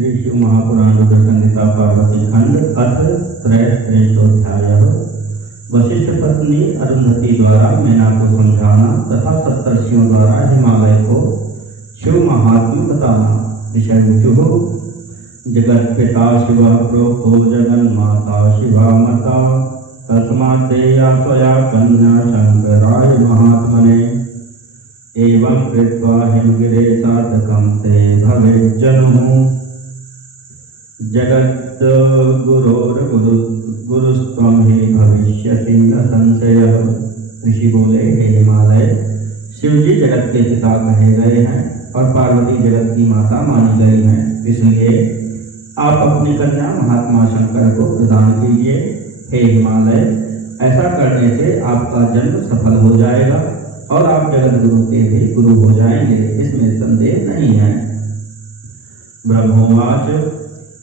श्री शिव महापुराण रुद्र संहिता पार्वती खंड अथ त्रयश्रेष्ठोध्याय। वशिष्ठ पत्नी अरुंधति द्वारा मेना को समझाना तथा सप्तर्षियों द्वारा हिमालय को शिव महात्म्य बताना। विषय मुख्य जगत पिता शिव प्रोक्तो जगन्माता शिवा मता तस्माद्देया त्वया कन्या शंकराय महात्मने एवं कृत्वा हिमगिरे साधकं ते भवेज्जनुः जगत गुरुस्त्वं हि भविष्यसि न संशय। ऋषि बोले, हे हिमालय, शिव जी जगत के पिता कहे गए हैं और पार्वती जगत की माता मानी गई हैं, इसलिए आप अपनी कन्या महात्मा शंकर को प्रदान कीजिए। हे हिमालय, ऐसा करने से आपका जन्म सफल हो जाएगा और आप जगत गुरु के भी गुरु हो जाएंगे, इसमें संदेह नहीं है। ब्रह्मोवाच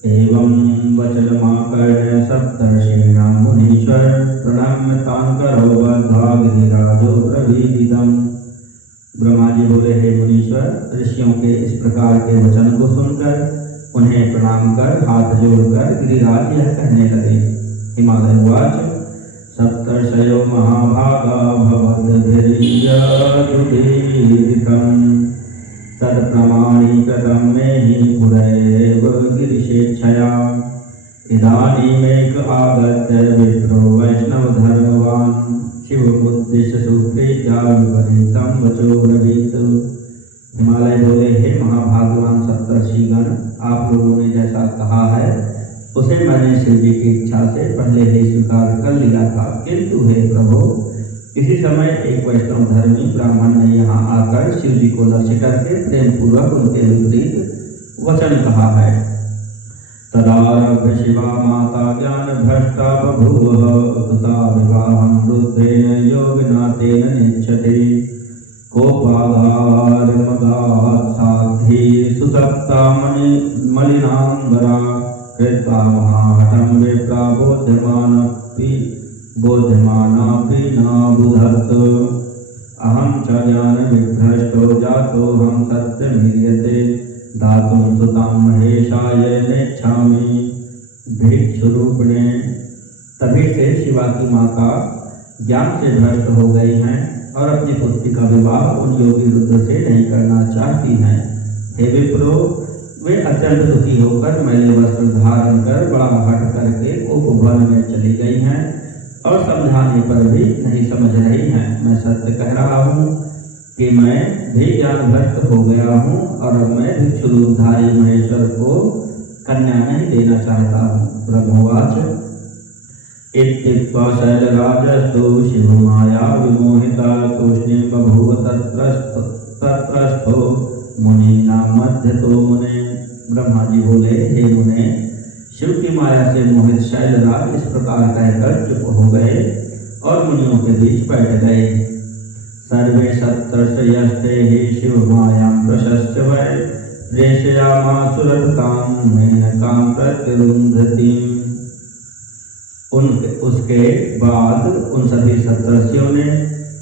एवं वचनमाकर्ण्य सप्तर्षीणां मुनीश्वर प्रणम्य तान् करो बद्ध्वा गिरिराजो ब्रवीदिदम्। ब्रह्मा जी बोले, हे मुनीश्वर, ऋषियों के इस प्रकार के वचन को सुनकर उन्हें प्रणाम कर हाथ जोड़कर गिरिराज यह कहने लगे। हिमालय उवाच सप्तर्षयो महाभागा भवद्भिर्यजुभिदितं तत्प्रमाणीकृतं मे हि पुरैव गिरिशेच्छया इदानीमेक आगत्य विप्रो वैष्णवधर्मवान् शिवमुद्दिश्य सुप्रीत्या विपरीतं वचो ब्रवीत्। हिमालय बोले, हे महाभाग्यवान सप्तर्षिगण, आप लोगों ने जैसा कहा है उसे मैंने शिव जी की इच्छा से पहले ही स्वीकार कर लिया था, किंतु हे प्रभु, इसी समय एक वैष्णव धर्मी ब्राह्मण ने यहाँ आकर शिव जी को लक्ष्य करके प्रेम पूर्वक उनके विपरीत वचन कहा है। तदारभ्य शिवा माता ज्ञान भ्रष्टा बभूव सुता विवाहं रुद्रेण योगिना तेन नेच्छते कोपागार मदात् साध्वी सुतप्ता मलिनांबरा कृत्वा महाहठं विप्रा बोध्यमानापि नाबुधत् अहं च ज्ञानविभ्रष्टो जातोऽहं सत्यमीयते दातुं सुतां महेशाय नेच्छामि भिक्षुरूपिणे। तभी से शिवा की माता ज्ञान से भ्रष्ट हो गई हैं और अपनी पुत्री का विवाह उन योगी रुद्र से नहीं करना चाहती हैं। हे विप्रो, वे अत्यंत दुखी होकर मैले वस्त्र धारण कर बड़ा हठ करके उपवन में चली गई हैं और समझाने पर भी नहीं समझ रही हैं। मैं सत्य कह रहा हूँ कि मैं भी ज्ञान भ्रष्ट हो गया हूँ और अब मैं भिक्षु रूपधारी महेश्वर को कन्या नहीं देना चाहता हूँ। ब्रह्मोवाच इत्युक्त्वा शैलराजस्तु शिवमाया विमोहिता तूष्णीं बभूव तत्रस्थो मुनीनां मध्यतो मुने। ब्रह्मा जी बोले, हे मुने, शिव की माया से मोहित शैलराज इस प्रकार कहकर चुप हो गए और मुनियों के बीच बैठ गए। सर्वे सप्तर्षयस्ते हि शिव मायां प्रशस्य वै प्रेषयामासुरतां मेनकां प्रत्यरुन्धतीम्। उसके बाद उन सभी सप्तर्षियों ने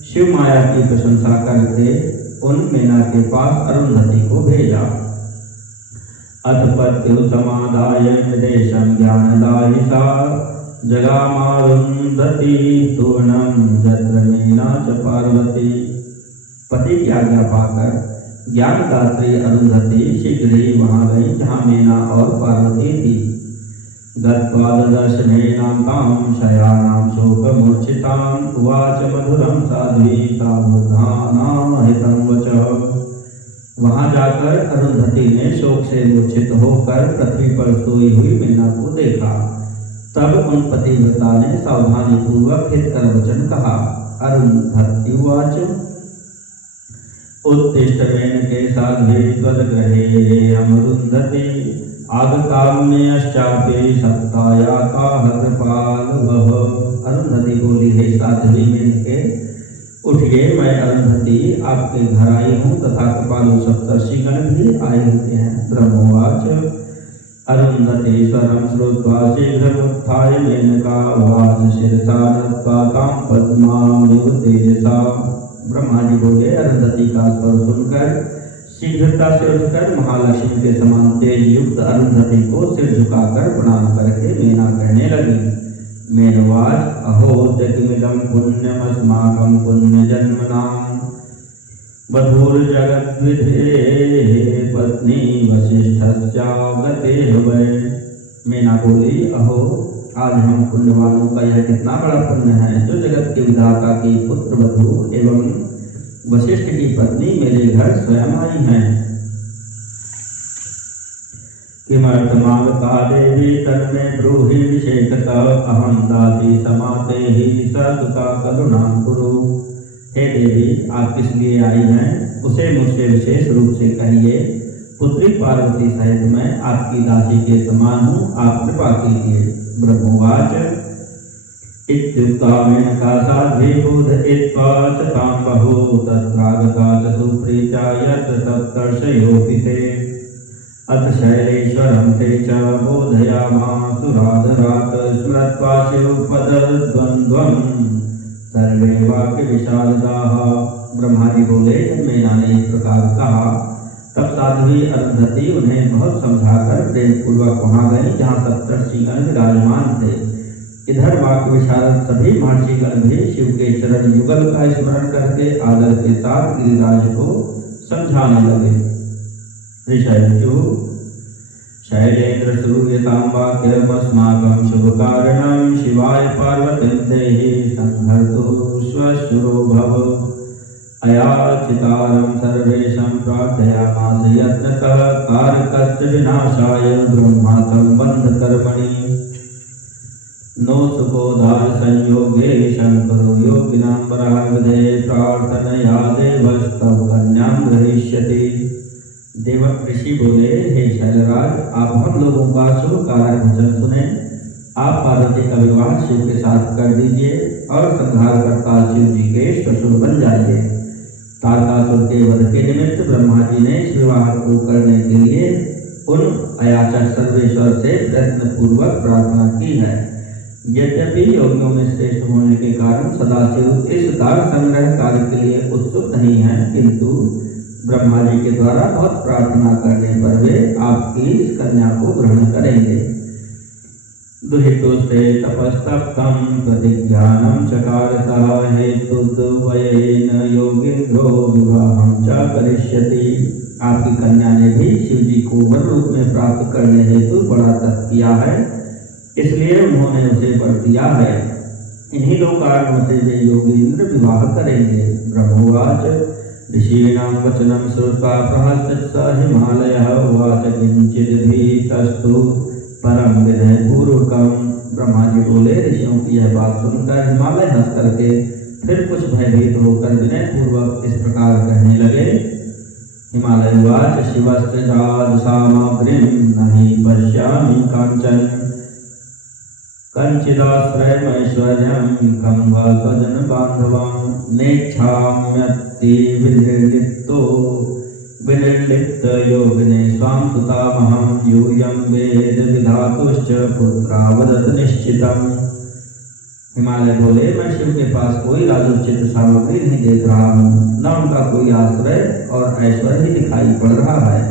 शिव माया की प्रशंसा करके उन मेना के पास अरुंधति को भेजा। अथ पत्यु समादाय विदेशं ज्ञानदायि सा जगामारुंधति तूर्णं यत्र मेना च पार्वती। पति की आज्ञा पाकर ज्ञानदात्री अरुंधति शीघ्र ही वहां गई जहाँ मेना और पार्वती थी। गत्वा ददर्शनेनां तां शयानां शोकमूर्छितां उवाच मधुरं साध्वी सा बुद्धानामहितं वचः। वहां जाकर अरुंधति ने शोक से मूर्छित होकर पृथ्वी पर सोई हुई मेना को देखा। तब उन पतिव्रता ने सावधानी पूर्वक हितकर वचन कहा। अरुंधति उवाच उत्तिष्ठ मेनके साध्वी त्वद्गृहे अमरुन्धति आगताम्यश्चापि सप्ताया काह कृपालवः। अरुंधति बोली, हे साध्वी मेनके, उठिए, मैं अरुंधति आपके घर आई हूँ तथा कृपालु सप्तर्षिगण भी आए हुए हैं। ब्रह्मोवाच अरुंधति स्वरं श्रुत्वा शीघ्रमुत्थाय मेनका उवाच शिरसा नत्वा तां पद्मामिव तेजसा। ब्रह्मा जी बोले, अरुंधति का स्वर सुनकर शीघ्रता से उठकर महालक्ष्मी के समान तेज युक्त अरुंधति को सिर झुकाकर प्रणाम करके मीना कहने लगी। मेनवाच अहो जगमिदं पुण्यमस्माकं पुण्य जन्मनां बधूर जगद्विधे पत्नी वसिष्ठस्यागते वै। मीना बोली, अहो आज हम पुण्यवानों का यह कितना बड़ा पुण्य है जो जगत के विधाता की पुत्र वधू एवं वशिष्ठ की पत्नी मेरे घर स्वयं आई हैं। किमर्थमागता देवी तन्मे ब्रूहि विशेषतः अहं दासी समाते ही सतुता करुणां कुरु। हे देवी, आप किस लिए आई हैं उसे मुझसे विशेष रूप से कहिए। पुत्री पार्वती सहित मैं आपकी दासी के समान हूँ, आप कृपा कीजिए। ब्रह्मोवाच इत्युक्ता मेनका साध्वीभूतयित्वा च तां बहु तत्रागता च सुप्रीता यत् सप्तर्षयोऽपि ते अथ शैलेश्वरं ते च बोधयामासुरादरात् स्मृत्वा शिवपदद्वन्द्वं सर्वे वाक्यविशारदाः। ब्रह्मा जी बोले, मीना ने इस प्रकार कहा तब साध्वी अरुंधति उन्हें बहुत समझाकर प्रेम पूर्वक वहां गई जहाँ सप्तर्षिगण विराजमान थे। इधर वाक्य विशारद सभी महर्षिगण भी शिव के चरण युगल का स्मरण करके आदर के साथ गिरिराज को समझाने लगे। ऋषयजु शैलेन्द्र सूर्यतां वाक्यमस्माकं शुभकारणं शिवाय पार्वतीं देहि संहर्तु श्वशुरो भव। अयाचितारं सर्वेषां प्रार्थयामास यत्नतः कारकस्य विनाशाय ब्रह्मा संबन्धकर्मणि नो सुखोदार संयोगे शंकरो योगिनां वराहविदे प्रार्थनया देवस्तव कन्यां ग्रहीष्यति। देव ऋषि बोले, हे शैलराज, आप हम लोगों का शुभ कारक वचन सुने। आप पार्वती का विवाह शिव के साथ कर दीजिए और संहारकर्ता शिव जी के श्वशुर बन जाइए। तारकासुर के वध के निमित्त ब्रह्मा जी ने इस विवाह को करने के लिए उन अयाचक सर्वेश्वर से प्रयत्न पूर्वक प्रार्थना की है। यद्यपि योगियों में श्रेष्ठ होने के कारण सदाशिव इस दान संग्रह कार्य के लिए उत्सुक नहीं है, किंतु ब्रह्मा जी के द्वारा बहुत प्रार्थना करने पर वे आपकी इस कन्या को ग्रहण करेंगे। दुहितुस्ते तपस्तप्तं प्रतिज्ञानं चकार सह हेतुद्वयेन योगीन्द्रो विवाहं च करिष्यति। आपकी कन्या ने भी शिव जी को वर रूप में प्राप्त करने हेतु बड़ा तप किया है, इसलिए उन्होंने उसे वर दिया है। इन्हीं दो कारणों से वे योगीन्द्र विवाह करेंगे। ब्रह्मोवाच ऋषीणां वचनं श्रुत्वा प्रहसत् स हिमालयः उवाच किंचिद्भीतस्तु परम विनय पूर्वकम। ब्रह्मा जी बोले, ऋषियों की यह बात सुनकर हिमालय हंस करके फिर कुछ भयभीत होकर विनय पूर्वक इस प्रकार कहने लगे। हिमालय उवाच शिवस्त्रिदाद सामग्रीं नहि पश्यामि कांचन कंचिदाश्रयमैश्वर्यं कं वा स्वजन बान्धवं नेच्छाम्यति विनिर्लिप्त योगिने स्वां सुतामहं यूयं वेद विधातुश्च पुत्रा वदत निश्चितम्। हिमालय बोले, मैं शिव के पास कोई राजोचित सामग्री नहीं देख रहा हूँ, न उनका कोई आश्रय और ऐश्वर्य दिखाई पड़ रहा है,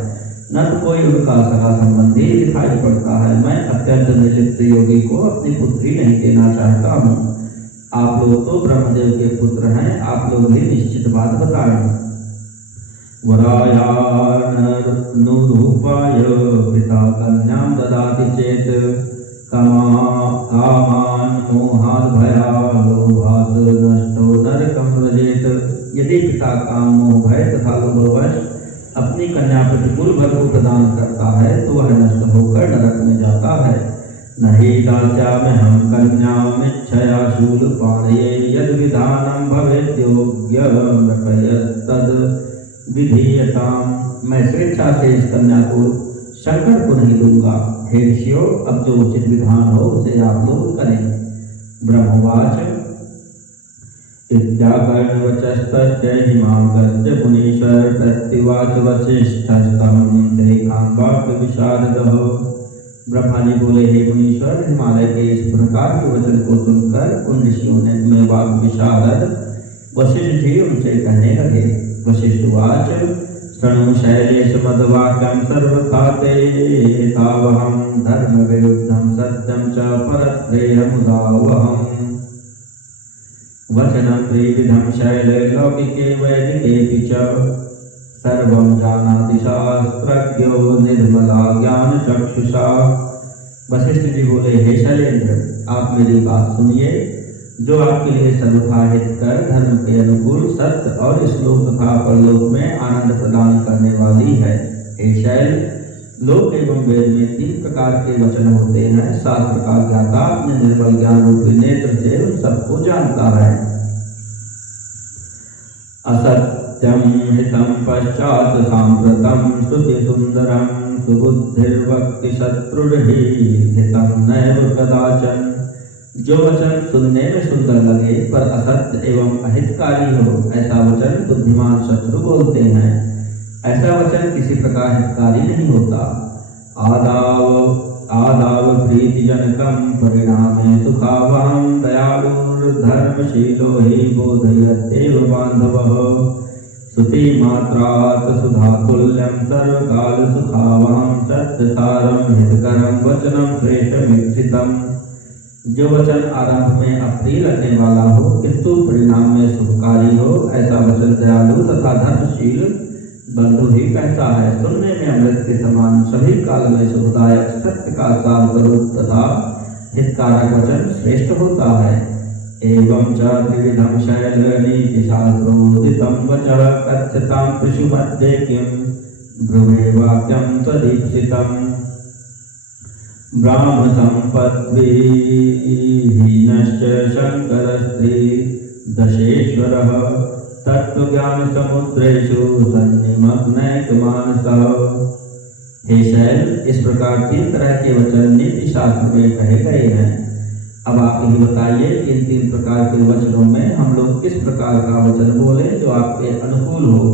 न तो कोई उनका सगा संबंधी दिखाई पड़ता है। मैं अत्यंत निर्लिप्त योगी को अपनी पुत्री नहीं देना चाहता हूँ। आप लोग तो ब्रह्मदेव के पुत्र हैं, आप लोग भी निश्चित बात बताएं। वरायानुरूपाय पिता कन्यां ददाति चेत कामान् मोहाद् भयात् लोभात् नष्टो नरकं व्रजेत। यदि पिता काम मोह भय तथा लोभवश अपनी कन्या प्रतिकूल वर को प्रदान करता है तो वह नष्ट होकर नरक में जाता है। नहि दास्याम्यहं कन्यामिच्छया शूलपाणये यद् विधानं भवेद्योग्यं रक्षयस्तद् विधीयताम्। मैं स्वेच्छा से इस कन्या को शंकर को नहीं दूंगा। हे ऋषियों, अब जो उचित विधान हो उसे आप लोग करें। ब्रह्मवाच इत्याकर्णवचस्तस्य हिमांगस्य मुनीश्वर प्रत्युवाच वसिष्ठस्तं तेषां वाक्यविशारदः। ब्रह्मा जी बोले, हे मुनीश्वर, हिमालय के इस प्रकार के वचन को सुनकर उन ऋषियों ने वाक्य विशारद वशिष्ठ जी उनसे कहने लगे। वशिष्ठवाच शृणु शैलेश मद्वाक्यं सर्वथा ते तावहं धर्म विरुद्धं सत्यं च परत्रेयमुदावहम् वचनं त्रिविधं शैले लौकिके वैदिकेऽपि च सर्वं जानाति शास्त्रज्ञो निर्मला ज्ञानचक्षुषा। वशिष्ठ जी बोले, हे शैलेंद्र, आप मेरी बात सुनिए, जो आपके लिए सर्वथा हितकर धर्म के अनुकूल सत्य और श्लोक तथा परलोक में आनंद प्रदान करने वाली है। हे शैल, लोक एवं वेद में 3 प्रकार के वचन होते हैं। शास्त्र का ज्ञाता अपने निर्मल ज्ञान रूपी नेत्र से उन सबको जानता है। असत्यं हितं पश्चात सांप्रतं श्रुति सुंदरं सुबुद्धिर्वक्ति शत्रुर्हि हितं नैव कदाचन। जो वचन सुनने में सुंदर लगे पर असत्य एवं अहितकारी हो, ऐसा वचन बुद्धिमान शत्रु बोलते हैं। ऐसा वचन किसी प्रकार हितकारी नहीं होता। आदाव प्रीतिजनकं परिणामे सुखावहं दयालुर्धर्मशीलो हि बोधयत्येव बान्धवः सुति मात्रात् सुधातुल्यं सर्वकाल सुखावहं सत्यसारं हितकरं वचनं श्रेष्ठमीप्सितम्। जो वचन आरंभ में अप्रिय लगने वाला हो किंतु परिणाम में सुखकारी हो, ऐसा वचन दयालु तथा धर्मशील बंधु ही कहता है। सुनने में अमृत के समान, सभी काल में सुखदायक, सत्य का सार स्वरूप तथा हितकारक वचन श्रेष्ठ होता है। एवं च त्रिविधं शैल नीति शास्त्रोदितं वचः कथ्यतां त्रिषु मध्ये किं ब्रुवे वाक्यं त्वदीप्सितम्। ब्राह्म संपद्विहीनश्च शंकरस्त्री दशेश्वरः तत्वज्ञान समुद्रेषु सन्निमग्नैकमानसः। हे शैल, इस प्रकार 3 तरह के वचन नीति शास्त्र में कहे गए हैं। अब आप यही बताइए कि इन 3 प्रकार के वचनों में हम लोग किस प्रकार का वचन बोले जो आपके अनुकूल हो।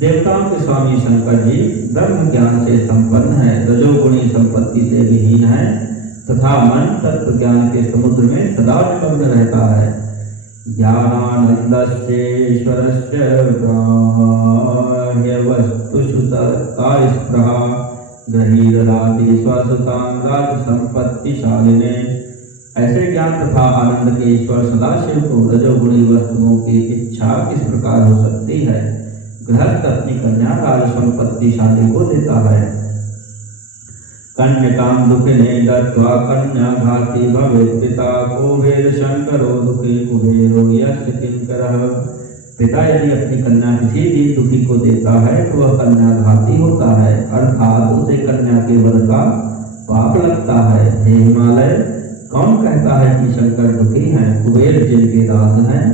देवताओं के स्वामी शंकर जी ब्रह्म ज्ञान से संपन्न है, रजोगुणी संपत्ति से विहीन है तथा मन तत्व ज्ञान के समुद्र में सदा निमग्न रहता है। ज्ञानानंदस्येश्वरस्य ग्राह्य वस्तुषु स्पृहा गृहीरदाति स्वसुतां राज संपत्तिशालिने। ऐसे ज्ञान तथा आनंद के ईश्वर सदाशिव को रजोगुणी वस्तुओं की इच्छा किस प्रकार हो सकती है। गृहस्थ अपनी कन्या राज संपत्तिशाली को देता है। कन्यकां दुखिने दत्वा कन्या घाती भवेत् पिता को वेद शंकरो दुखी कुबेरो यस्य किंकरः। पिता यदि अपनी कन्या किसी भी दुखी को देता है तो वह कन्या घाती होता है, अर्थात उसे कन्या के वध का पाप लगता है। हे हिमालय, कौन कहता है कि शंकर दुखी हैं, कुबेर जिनके दास हैं।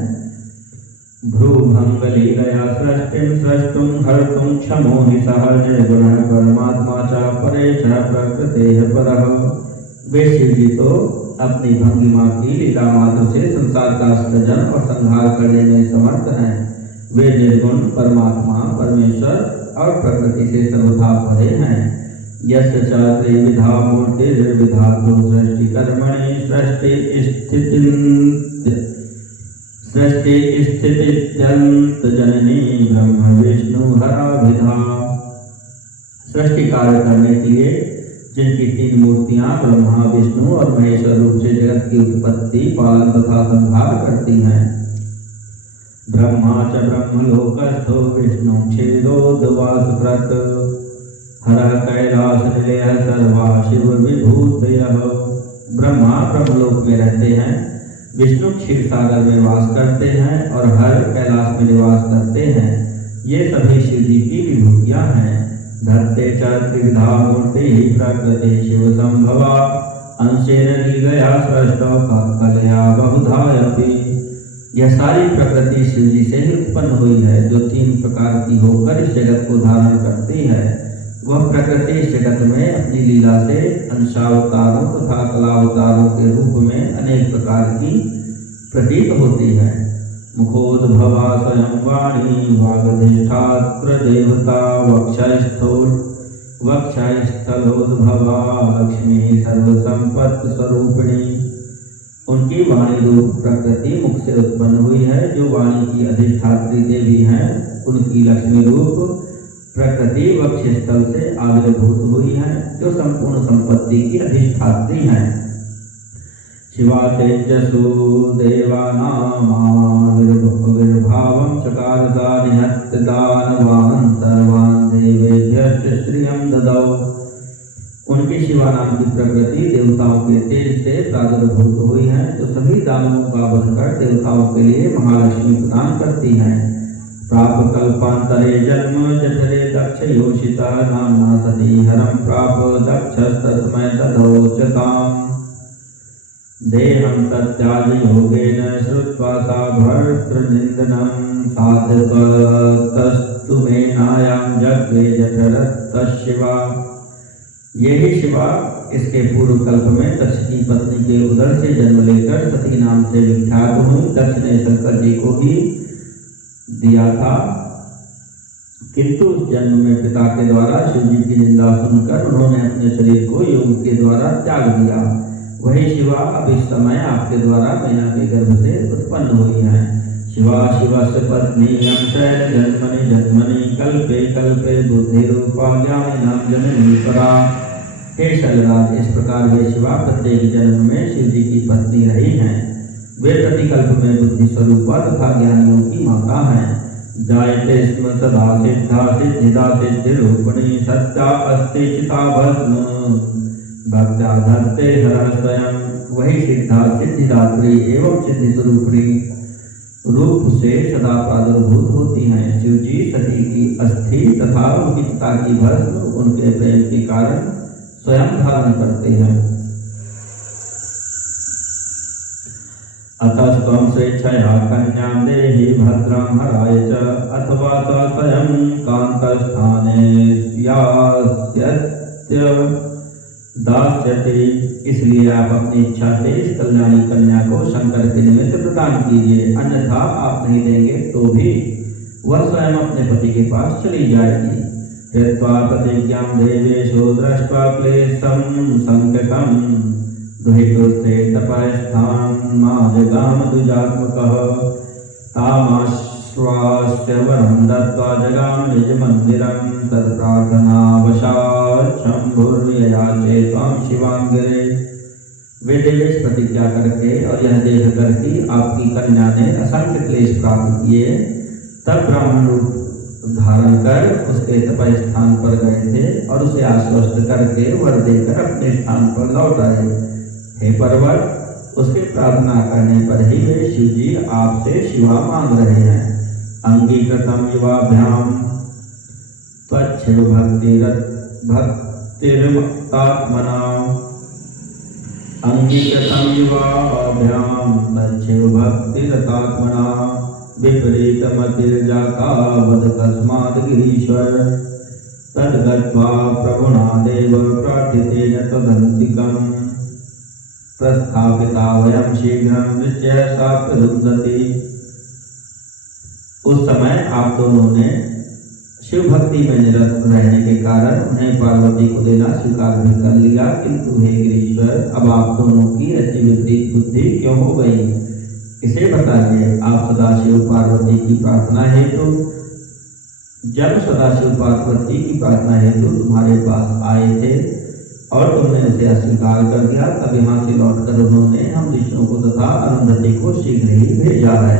भ्रूभंगलीलया सृष्टिं सृष्टुं हर्तुं क्षमो हि सः निर्गुणः परमात्मा च परेशः प्रकृतेः परः। वे शिव जी तो अपनी भंगिमा की लीला मात्र से संसार का सृजन और संहार करने में समर्थ हैं। वे निर्गुण परमात्मा परमेश्वर और प्रकृति से सर्वथा परे हैं। यस्य च त्रिविधा मूर्तिर्विधातु सृष्टि कर्मणि सृष्टि स्थितित्यंत जननी ब्रह्म विष्णु हराभिधा। सृष्टि कार्य करने के लिए जिनकी 3 मूर्तियां ब्रह्मा विष्णु और महेश्वर रूप से जगत की उत्पत्ति पालन तथा संहार करती हैं। ब्रह्मा च ब्रह्मलोकस्थो विष्णु क्षेदोद्वासकृत हर कैलास निलय सर्वा शिव विभूतयः। ब्रह्मा ब्रह्मलोक में रहते हैं, विष्णु क्षीर सागर में वास करते हैं और हर कैलाश में निवास करते हैं। ये सभी शिव जी की विभूतियां हैं। धरते च त्रिविधा मूर्ति प्रकृति शिव संभवा अंशेन लीलया सृष्टो कलया बहुधायपि। यह सारी प्रकृति शिव जी से ही उत्पन्न हुई है, जो 3 प्रकार की होकर इस जगत को धारण करती है। वह प्रकृति इस जगत में अपनी लीला से अंशावतारों तथा कलावतारों के रूप में अनेक प्रकार की प्रतीत होती है। मुखोद्भवा स्वयं वाणी वागधिष्ठात्र देवता वक्षस्थलोद्भवा लक्ष्मी सर्वसंपत्ति स्वरूपिणी। उनकी वाणी रूप प्रकृति मुख से उत्पन्न हुई है, जो वाणी की अधिष्ठात्री देवी हैं। उनकी लक्ष्मी रूप प्रकृति वक्षस्थल से आविर्भूत हुई है, जो संपूर्ण संपत्ति की अधिष्ठात्री है। शिवा तेजसु देवानामाविर्भावं चकार सा निहत्य दानवान् सर्वान् देवेभ्यश्च श्रियं ददौ। उनकी शिवा नाम की प्रकृति देवताओं के तेज से प्रादुर्भूत हुई है, जो सभी दानवों का वध कर देवताओं के लिए महालक्ष्मी प्रदान करती है। प्राप कल्पांतरे जन्म जठरे दक्ष योषिता नाम्ना सती हरम प्राप दक्षस्तस्मै तदोचताम्। देहं तत्याज योगेन श्रुत्वा सा भर्तृनिन्दनं साधकतस्तु मेनायां जग्रे जठरतः शिवा। यही शिवा इसके पूर्व कल्प में दक्ष की पत्नी के उदर से जन्म लेकर सती नाम से विख्यात हुई। दक्ष ने शंकर जी को ही दिया था, किंतु उस जन्म में पिता के द्वारा शिव जी की निंदा सुनकर उन्होंने अपने शरीर को योग के द्वारा त्याग दिया। वही शिवा अब इस समय आपके द्वारा मैना के गर्भ से उत्पन्न हुई है। शिवा शिवस्य पत्नी जन्मनि जन्मनि कल्पे कल्पे बुद्धि रूपा ज्ञानिनां जननी परा। हे शैलराज, इस प्रकार वे शिवा प्रत्येक जन्म में शिव जी की पत्नी रही हैं। वे प्रतिकल्प में बुद्धि स्वरूपा तथा ज्ञानियों की माता हैं। जायते स्म सदा सिद्धा सिद्धिदा सिद्धि रूपिणी सत्या अस्ति चिता भस्म भक्त्या धत्ते हर स्वयं। वही सिद्धा सिद्धिदात्री एवं सिद्धि स्वरूपिणी रूप से सदा प्रादुर्भूत होती हैं। शिव जी सती की अस्थि तथा उनकी चिता की भस्म उनके प्रेम के कारण स्वयं धारण करते हैं। अतस्त्वं स्वेच्छया कन्यां देहि भद्रं हराय च अथवा स स्वयं कान्तस्थाने स्यास्यत्य दास्यते। इसलिए आप अपनी इच्छा से इस कल्याणी कन्या को शंकर के निमित्त प्रदान कीजिए, अन्यथा आप नहीं देंगे तो भी वह स्वयं अपने पति के पास चली जाएगी। कृत्वा प्रतिज्ञां देवेशो दृष्ट्वा क्लेशं संकटं दुहितुस्ते तपस्थान् मा जगाम द्विजात्मकः। तामाश्वास्य वरं दत्त्वा जगाम निजमन्दिरं तत्प्रार्थनावशात् शम्भुर्ययाचे त्वां शिवाङ्गिरे। वे देवेश प्रतिज्ञा करके और यह देख कर कि आपकी कन्या ने असंख्य क्लेश प्राप्त किए, तब ब्राह्मण रूप धारण कर उसके तप स्थान पर गए थे और उसे आश्वस्त करके वर देकर अपने स्थान पर लौट आए। हे पर्वत, उसके प्रार्थना करने पर ही वे शिव जी आपसे शिवा मांग रहे हैं। अंगीकृतम युवाभ्याम त्वच्छिव भक्तिर्मुक्तात्मना। अंगीकृतम युवाभ्याम त्वच्छिव भक्तिरतात्मना विपरीतमतिर्जाता वद कस्माद् गिरीश्वर। तद्गत्वा प्रभुना देव प्रार्थितेन तदन्तिकम् प्रस्थापिता वयं शीघ्रं निश्चय सा प्रदुदति। उस समय आप दोनों ने शिव भक्ति में निरत रहने के कारण उन्हें पार्वती को देना स्वीकार भी कर लिया, किंतु हे गिरीश्वर, अब आप दोनों की ऐसी विपरीत बुद्धि क्यों हो गई, इसे बताइए। आप सदाशिव पार्वती की प्रार्थना हेतु जब सदाशिव पार्वती की प्रार्थना हेतु तुम्हारे पास आए थे और तुमने उसे अस्वीकार कर दिया, तब यहाँ से लौटकर उन्होंने हम ऋषियों को तथा अरुंधति को शीघ्र ही भेजा है।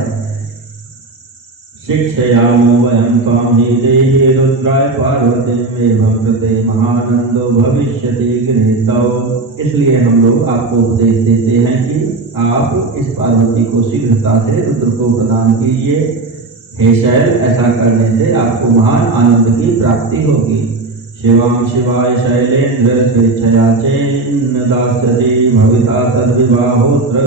शिक्षयामो वयं त्वां हि देहि रुद्राय पार्वतीमेवं कृते महानंदो भविष्यति गृहीतौ। इसलिए हम लोग आपको उपदेश देते हैं कि आप इस पार्वती को शीघ्रता से रुद्र को प्रदान कीजिए। हे शैल, ऐसा करने से आपको महान आनंद की प्राप्ति होगी। शिवां शिवाय शैलेन्द्र स्वेच्छया चेन्न दास्यति भविता तद्विवाहोत्र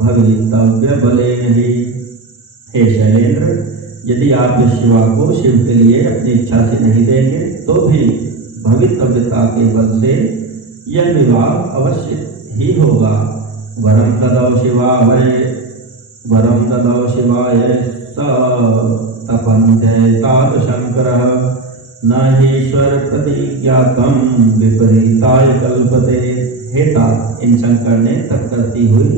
भवितव्य बलेन हि। हे शैलेन्द्र, यदि आप इस शिवा को शिव के लिए अपनी इच्छा से नहीं देंगे तो भी भवितव्यता के बल से यह विवाह अवश्य ही होगा। वरम ददौ शिवाय स तपन्ते तात शंकरः न हीश्वर प्रतिज्ञातं विपरीताय कल्पते। हे तात, इन शंकर ने तप करती हुई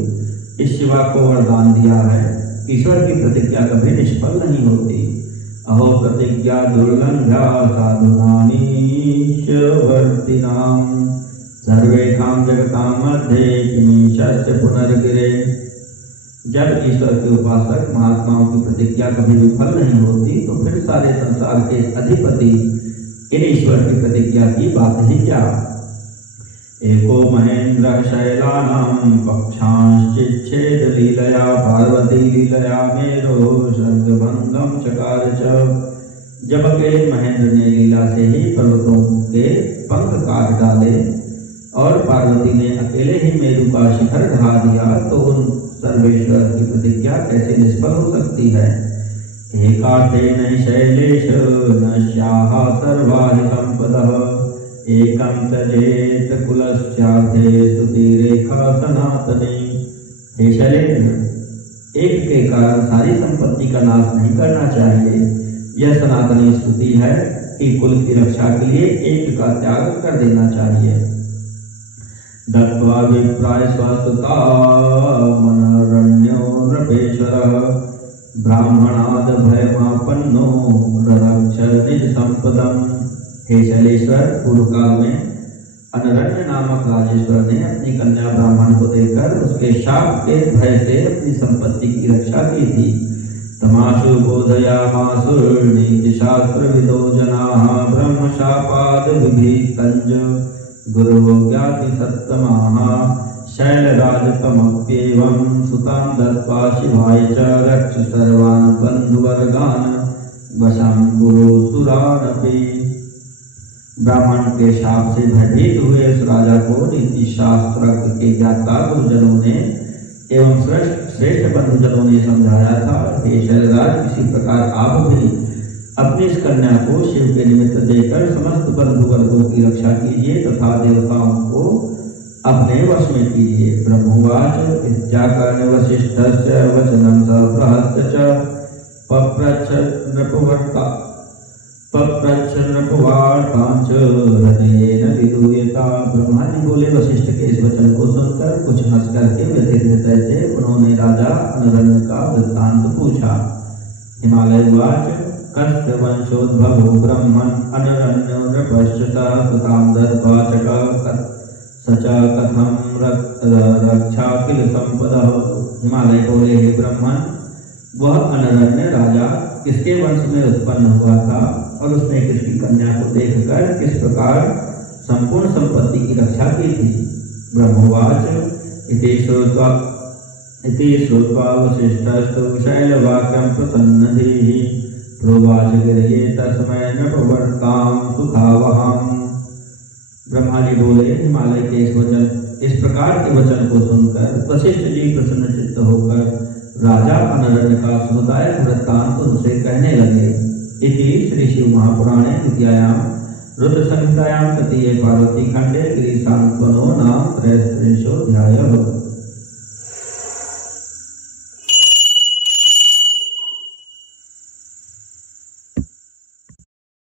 इस शिवा को वरदान दिया है, ईश्वर की प्रतिज्ञा कभी निष्फल नहीं होती। अहो प्रतिज्ञा दुर्गंधा साधुनामीश्वर्तिनां सर्वेषां जगतां मध्ये किमीशस्य पुनर्गिरे। जब ईश्वर के उपासक महात्माओं की प्रतिज्ञा कभी विफल नहीं होती तो फिर सारे संसार के अधिपति इन ईश्वर की प्रतिज्ञा की बात ही क्या। एको महेंद्र शैलानां पक्षांश्चिच्छेद लीलया पार्वती लीलया मेरो सर्गभंगम चकार च। जब अकेले महेंद्र ने लीला से ही पर्वतों के पंख काट डाले और पार्वती ने अकेले ही मेरु का शिखर ढा दिया तो उन सर्वेश्वर की प्रतिज्ञा कैसे निष्फल हो सकती है। एकाठेन शैलेश नश्याः सर्वाणि संपदः एकं त्यजेत कुलस्यार्थे स्तुतिरेखा सनातनी। हे शैलेन्द्र, एक के कारण सारी संपत्ति का नाश नहीं करना चाहिए। यह सनातनी स्तुति है कि कुल की रक्षा के लिए एक का त्याग कर देना चाहिए। दत्त्वा विप्राय स्वसुता मनरण्यो नृपेश्वरः ब्राह्मणाद भयमापन्नो ररक्ष निज संपदम्। हे शैलेश्वर, पूर्व काल में अनरण्य नामक राजेश्वर ने अपनी कन्या ब्राह्मण को देकर उसके शाप के भय से अपनी संपत्ति की रक्षा की थी। तमाशु बोधयामासुर्नीति शास्त्र विदो जनाः ब्रह्म शापाद विभीतञ्च गुरुः ज्ञाति सत्तमाः शैलराजतमप्येवं सुतां दत्त्वा शिवाय च रक्ष सर्वान् बन्धुवर्गान् वशं कुरु सुरानपि। ब्राह्मण के शाप से भयभीत हुए उस राजा को नीति शास्त्र के ज्ञाता गुरुजनों ने एवं श्रेष्ठ बंधुजनों ने समझाया था। हे शैलराज, किसी प्रकार आप भी अपनी इस कन्या को शिव के निमित्त देकर समस्त बंधु वर्गों की रक्षा कीजिए तथा देवताओं को अपने वश में कीजिए। ब्रह्मोवाच इत्याकर्ण वसिष्ठस्य वचनं सप्रहस्य च पप्रच्छ नृपवार्तांच हृदयेन विदूयता। ब्रह्मा जी बोले, वशिष्ठ के इस वचन को सुनकर कुछ हंस करके व्यथित हृदय से उन्होंने राजा अनरण्य का वृत्तांत पूछा। हिमालय उवाच कस्य वंशोद्भवो ब्रह्मन् अनरण्यो नृपश्च सुतां दत्त्वा स च कथं रक्षा किल संपदः। हिमालय बोले, हे ब्रह्मन्, वह अनरण्य राजा किसके वंश में उत्पन्न हुआ था और उसने किसकी कन्या को देखकर किस प्रकार संपूर्ण संपत्ति की रक्षा की थी। ब्रह्मोवाच इति श्रुत्वा वसिष्ठस्तु शैलवाक्यं प्रसन्नधीः प्रोवाच गिरये तस्मै नृपवर्तां सुखावहम्। ब्रह्मा जी बोले, हिमालय के इस प्रकार के वचन को सुनकर वशिष्ठ जी प्रसन्न चित्त होकर राजा अनरण्य का सुखदायक वृत्तांत उनसे कहने लगे। इति श्री शिव महापुराणे द्वितीयायां रुद्र संहितायां तृतीये पार्वती खंडे गिरिशान्त्वनो नाम 33 अध्यायः।